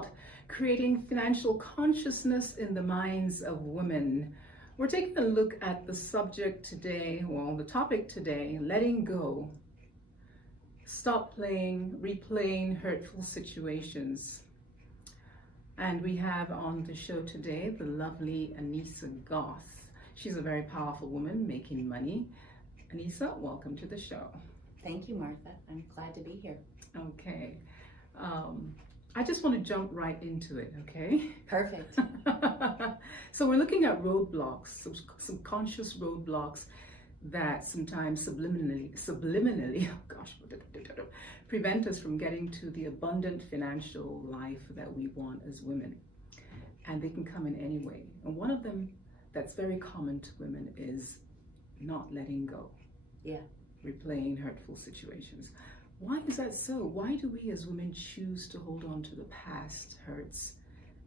about creating financial consciousness in the minds of women. We're taking a look at the subject today, well, the topic today, letting go. Stop replaying hurtful situations. And we have on the show today the lovely Anissa Goth. She's a very powerful woman making money. Anissa, welcome to the show. Thank you, Martha. I'm glad to be here. Okay. I just want to jump right into it, okay? Perfect. So we're looking at roadblocks, subconscious roadblocks that sometimes subliminally, prevent us from getting to the abundant financial life that we want as women. And they can come in any way. And one of them that's very common to women is not letting go. Yeah. Replaying hurtful situations. Why is that so? Why do we as women choose to hold on to the past hurts?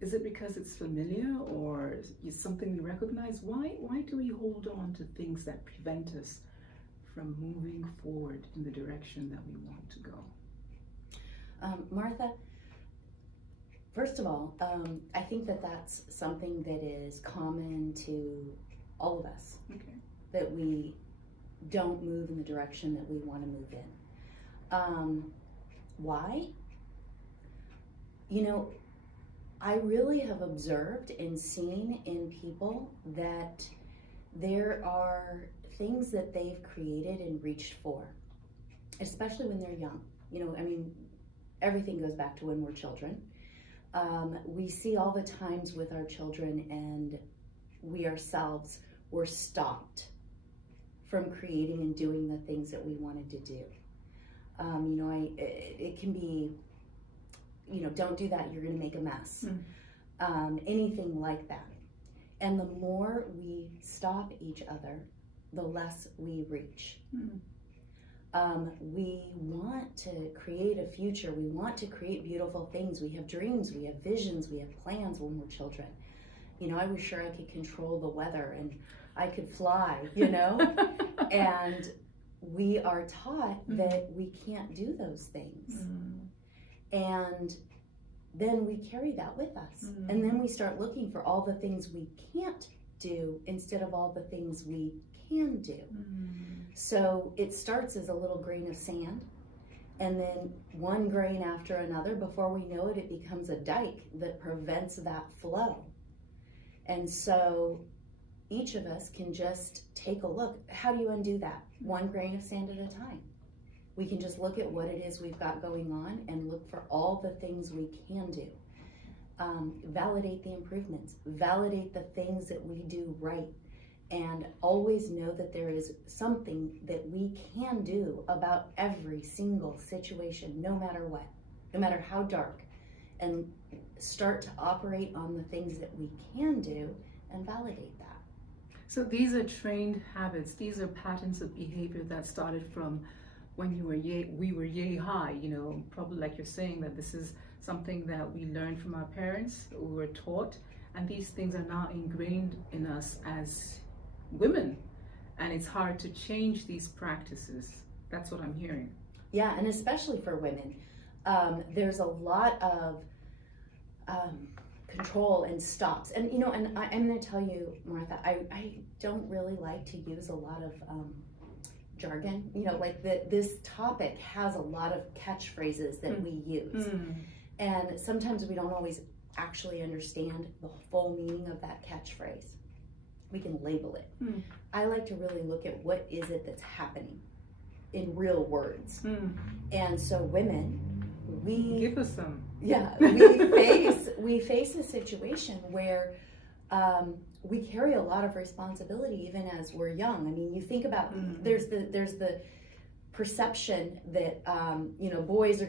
Is it because it's familiar or is something we recognize? Why do we hold on to things that prevent us from moving forward in the direction that we want to go? Martha, first of all, I think that that's something that is common to all of us. Okay. That we don't move in the direction that we want to move in. Why? You know, I really have observed and seen in people that there are things that they've created and reached for, especially when they're young. You know, I mean, everything goes back to when we're children. We see all the times with our children and we ourselves were stopped from creating and doing the things that we wanted to do. It can be, don't do that, you're going to make a mess. Anything like that. And the more we stop each other, the less we reach. We want to create a future. We want to create beautiful things. We have dreams, we have visions, we have plans when we're children. I was sure I could control the weather and I could fly, and we are taught that we can't do those things. And then we carry that with us. And then we start looking for all the things we can't do instead of all the things we can do. So it starts as a little grain of sand, and then one grain after another. Before we know it, it becomes a dike that prevents that flow. And so each of us can just take a look. How do you undo that? One grain of sand at a time. We can just look at what it is we've got going on and look for all the things we can do. Validate the improvements. Validate the things that we do right. And always know that there is something that we can do about every single situation, no matter what, no matter how dark. And start to operate on the things that we can do and validate that. So these are trained habits. These are patterns of behavior that started from when we were yay high, probably like you're saying, that this is something that we learned from our parents, we were taught, and these things are now ingrained in us as women, and it's hard to change these practices. That's what I'm hearing. Yeah, and especially for women, there's a lot of control and stops. And and I'm going to tell you, Martha, I don't really like to use a lot of jargon. This topic has a lot of catchphrases that we use. And sometimes we don't always actually understand the full meaning of that catchphrase. We can label it. I like to really look at what is it that's happening in real words. And so women, we give us some. Yeah, we face a situation where we carry a lot of responsibility even as we're young. I mean, you think about there's the perception that boys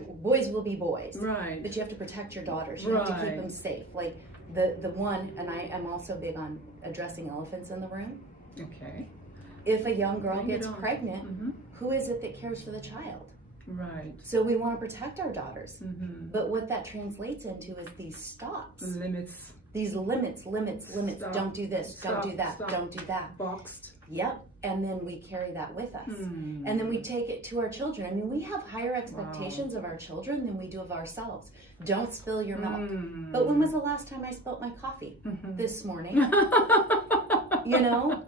will be boys, right? But you have to protect your daughters. You have to keep them safe. Like the one, and I am also big on addressing elephants in the room. Okay. If a young girl gets pregnant, who is it that cares for the child? Right. So we want to protect our daughters. But what that translates into is these stops. Limits. These limits. Stop. Don't do this, Stop. don't do that, Stop. don't do that. Boxed. Yep. And then we carry that with us. And then we take it to our children. I mean, we have higher expectations of our children than we do of ourselves. Don't spill your milk. But when was the last time I spilt my coffee? This morning. You know?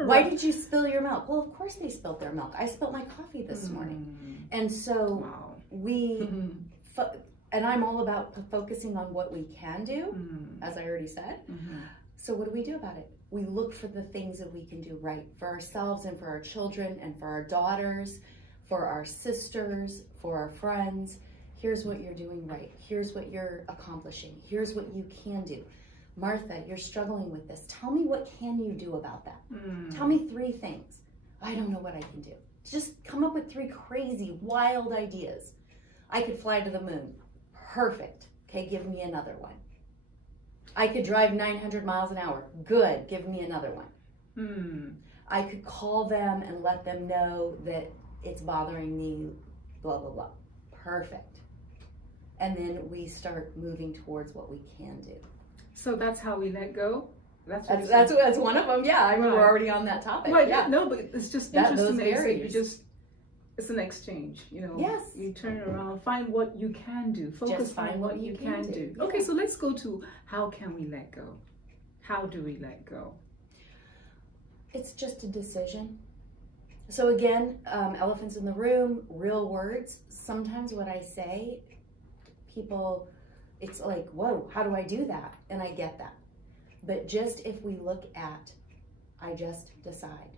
Why did you spill your milk? Well, of course they spilled their milk. I spilled my coffee this morning. And so and I'm all about focusing on what we can do, as I already said. So what do we do about it? We look for the things that we can do right for ourselves and for our children and for our daughters, for our sisters, for our friends. Here's what you're doing right. Here's what you're accomplishing. Here's what you can do. Martha, you're struggling with this. Tell me, what can you do about that? Tell me 3 things. I don't know what I can do. Just come up with 3 crazy, wild ideas. I could fly to the moon. Perfect. Okay, give me another one. I could drive 900 miles an hour. Good. Give me another one. I could call them and let them know that it's bothering me, blah, blah, blah. Perfect. And then we start moving towards what we can do. So that's how we let go? That's one of them. Yeah, I mean, we're already on that topic. Right. Yeah. No, but it's just interesting that you just, it's an exchange, you know. Yes. You turn around, find what you can do. Focus on what you can do. Yeah. Okay, so let's go to how can we let go? How do we let go? It's just a decision. So again, elephants in the room, real words. Sometimes what I say, people, it's like, whoa, how do I do that? And I get that. But just if we look at, I just decide.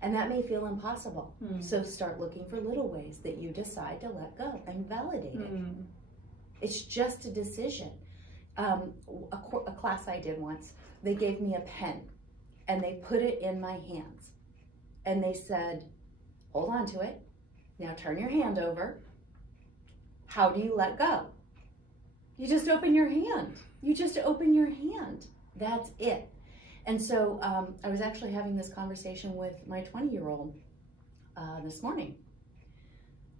And that may feel impossible. So start looking for little ways that you decide to let go and validate it. It's just a decision. A class I did once, they gave me a pen and they put it in my hands. And they said, hold on to it. Now turn your hand over. How do you let go? You just open your hand. You just open your hand. That's it. And so I was actually having this conversation with my 20-year-old this morning.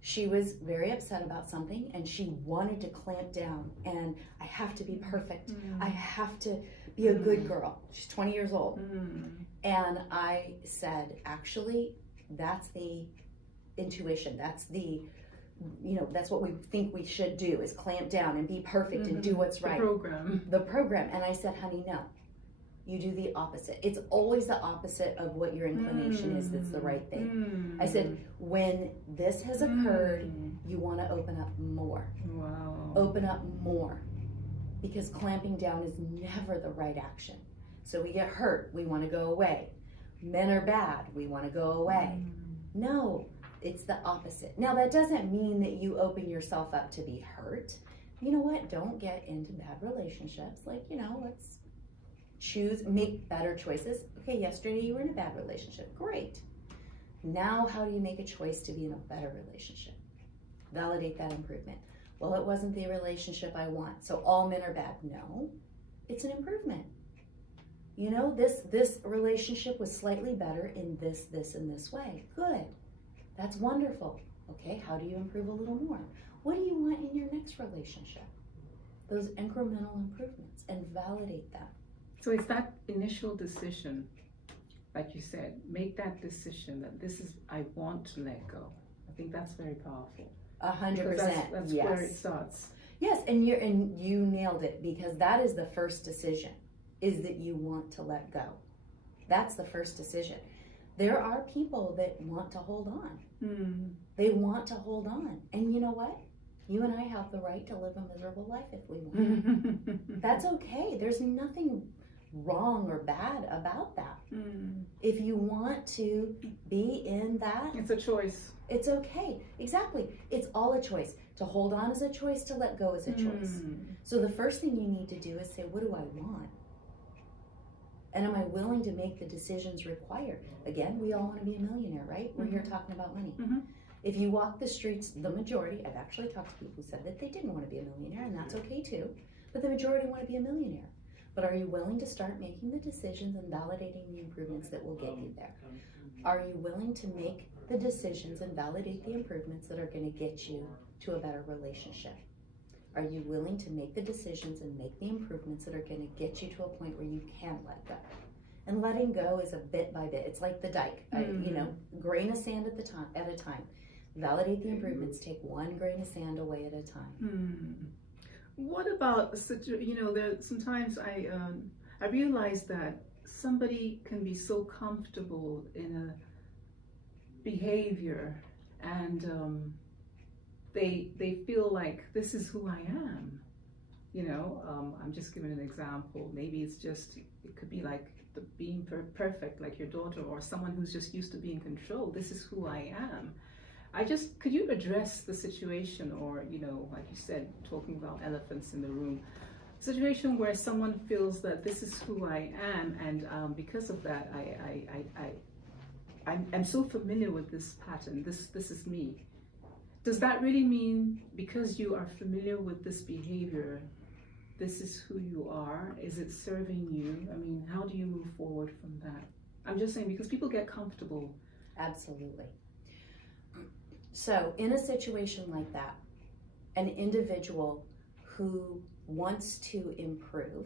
She was very upset about something and she wanted to clamp down, and I have to be perfect. I have to be a good girl. She's 20 years old. And I said, actually, that's the intuition. That's the, that's what we think we should do, is clamp down and be perfect and do what's right. The program. And I said, honey, no. You do the opposite. It's always the opposite of what your inclination is that's the right thing. I said, when this has occurred, you want to open up more. Wow. Open up more. Because clamping down is never the right action. So we get hurt, we want to go away. Men are bad, we want to go away. No, it's the opposite. Now that doesn't mean that you open yourself up to be hurt. You know what? Don't get into bad relationships. Like, let's make better choices. Okay, yesterday you were in a bad relationship. Great. Now how do you make a choice to be in a better relationship? Validate that improvement. Well, it wasn't the relationship I want, so all men are bad. No, it's an improvement. This relationship was slightly better in this, and this way. Good. That's wonderful. Okay, how do you improve a little more? What do you want in your next relationship? Those incremental improvements, and validate them. So it's that initial decision, like you said, make that decision that this is, I want to let go. I think that's very powerful. 100%. That's yes. where it starts. Yes, and you nailed it, because that is the first decision, is that you want to let go. That's the first decision. There are people that want to hold on. They want to hold on. And you know what? You and I have the right to live a miserable life if we want. That's okay. There's nothing wrong or bad about that. If you want to be in that, it's a choice. It's okay. Exactly. It's all a choice. To hold on is a choice, to let go is a choice. So the first thing you need to do is say, what do I want? And am I willing to make the decisions required? Again, we all want to be a millionaire, right? We're here talking about money. If you walk the streets, the majority, I've actually talked to people who said that they didn't want to be a millionaire, and that's okay too, but the majority want to be a millionaire. But are you willing to start making the decisions and validating the improvements that will get you there? Are you willing to make the decisions and validate the improvements that are going to get you to a better relationship? Are you willing to make the decisions and make the improvements that are going to get you to a point where you can let go? And letting go is a bit by bit. It's like the dike, grain of sand at a time. Validate the improvements. Take one grain of sand away at a time. What about sometimes I realize that somebody can be so comfortable in a behavior and they feel like this is who I am. I'm just giving an example. Maybe it could be like being perfect, like your daughter, or someone who's just used to being controlled. This is who I am. Could you address the situation, or, like you said, talking about elephants in the room, situation where someone feels that this is who I am, and because of that, I'm so familiar with this pattern, this is me. Does that really mean because you are familiar with this behavior, this is who you are? Is it serving you? I mean, how do you move forward from that? I'm just saying, because people get comfortable. Absolutely. So in a situation like that, an individual who wants to improve,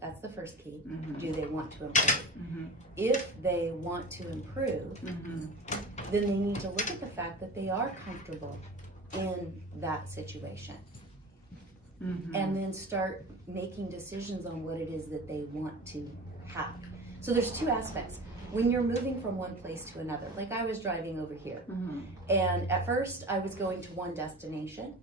that's the first key. Do they want to improve? If they want to improve, then they need to look at the fact that they are comfortable in that situation. And then start making decisions on what it is that they want to have. So there's two aspects. When you're moving from one place to another, like I was driving over here, and at first I was going to one destination,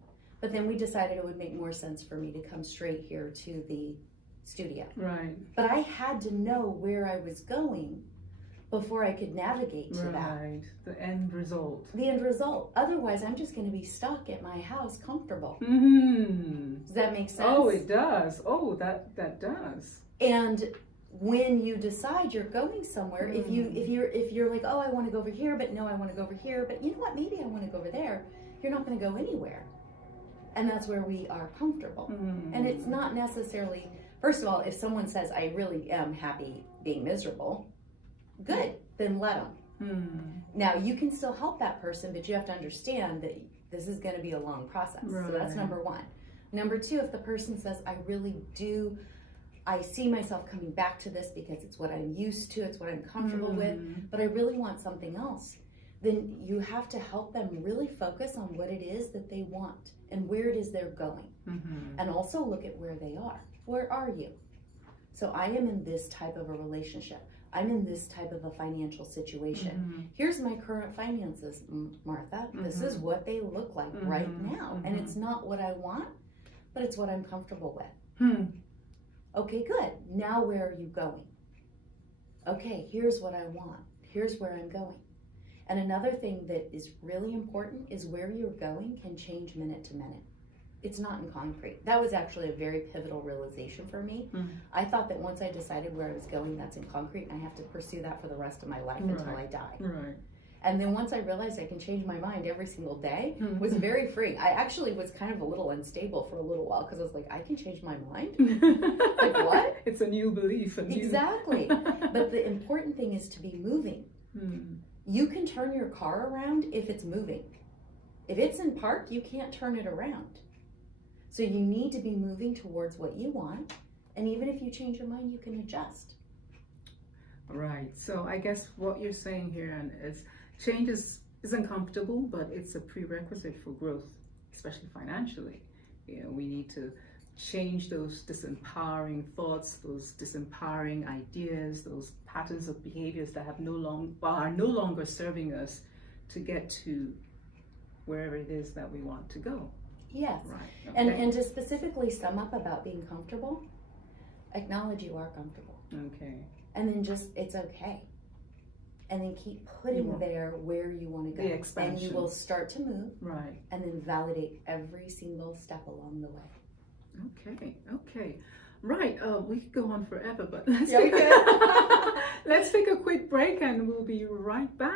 but then we decided it would make more sense for me to come straight here to the studio. Right. But I had to know where I was going before I could navigate to that. Right, the end result. The end result. Otherwise, I'm just going to be stuck at my house comfortable. Does that make sense? Oh, it does. Oh, that does. And when you decide you're going somewhere, if you're like, oh, I want to go over here, but no, I want to go over here, but you know what, maybe I want to go over there, you're not going to go anywhere. And that's where we are comfortable. And it's not necessarily, first of all, if someone says, I really am happy being miserable, good, then let them. Now, you can still help that person, but you have to understand that this is going to be a long process. Right. So that's number one. Number two, if the person says, I see myself coming back to this because it's what I'm used to, it's what I'm comfortable with, but I really want something else, then you have to help them really focus on what it is that they want and where it is they're going. And also look at where they are. Where are you? So I am in this type of a relationship. I'm in this type of a financial situation. Here's my current finances, Martha. This is what they look like right now. And it's not what I want, but it's what I'm comfortable with. Okay, good. Now where are you going? Okay, here's what I want. Here's where I'm going. And another thing that is really important is where you're going can change minute to minute. It's not in concrete. That was actually a very pivotal realization for me. I thought that once I decided where I was going, that's in concrete, and I have to pursue that for the rest of my life until I die. Right. And then once I realized I can change my mind every single day, was very free. I actually was kind of a little unstable for a little while because I was like, I can change my mind? Like what? It's a new belief. Exactly. But the important thing is to be moving. You can turn your car around if it's moving. If it's in park, you can't turn it around. So you need to be moving towards what you want. And even if you change your mind, you can adjust. Right. So I guess what you're saying here is change isn't comfortable, but it's a prerequisite for growth, especially financially. We need to change those disempowering thoughts, those disempowering ideas, those patterns of behaviors that are no longer serving us to get to wherever it is that we want to go. Yes. Right. Okay. And to specifically sum up about being comfortable, acknowledge you are comfortable. Okay. And then just, it's okay. And then keep putting there where you want to go. The expansion. And you will start to move. Right. And then validate every single step along the way. Okay. Right. We could go on forever, but let's take a quick break and we'll be right back.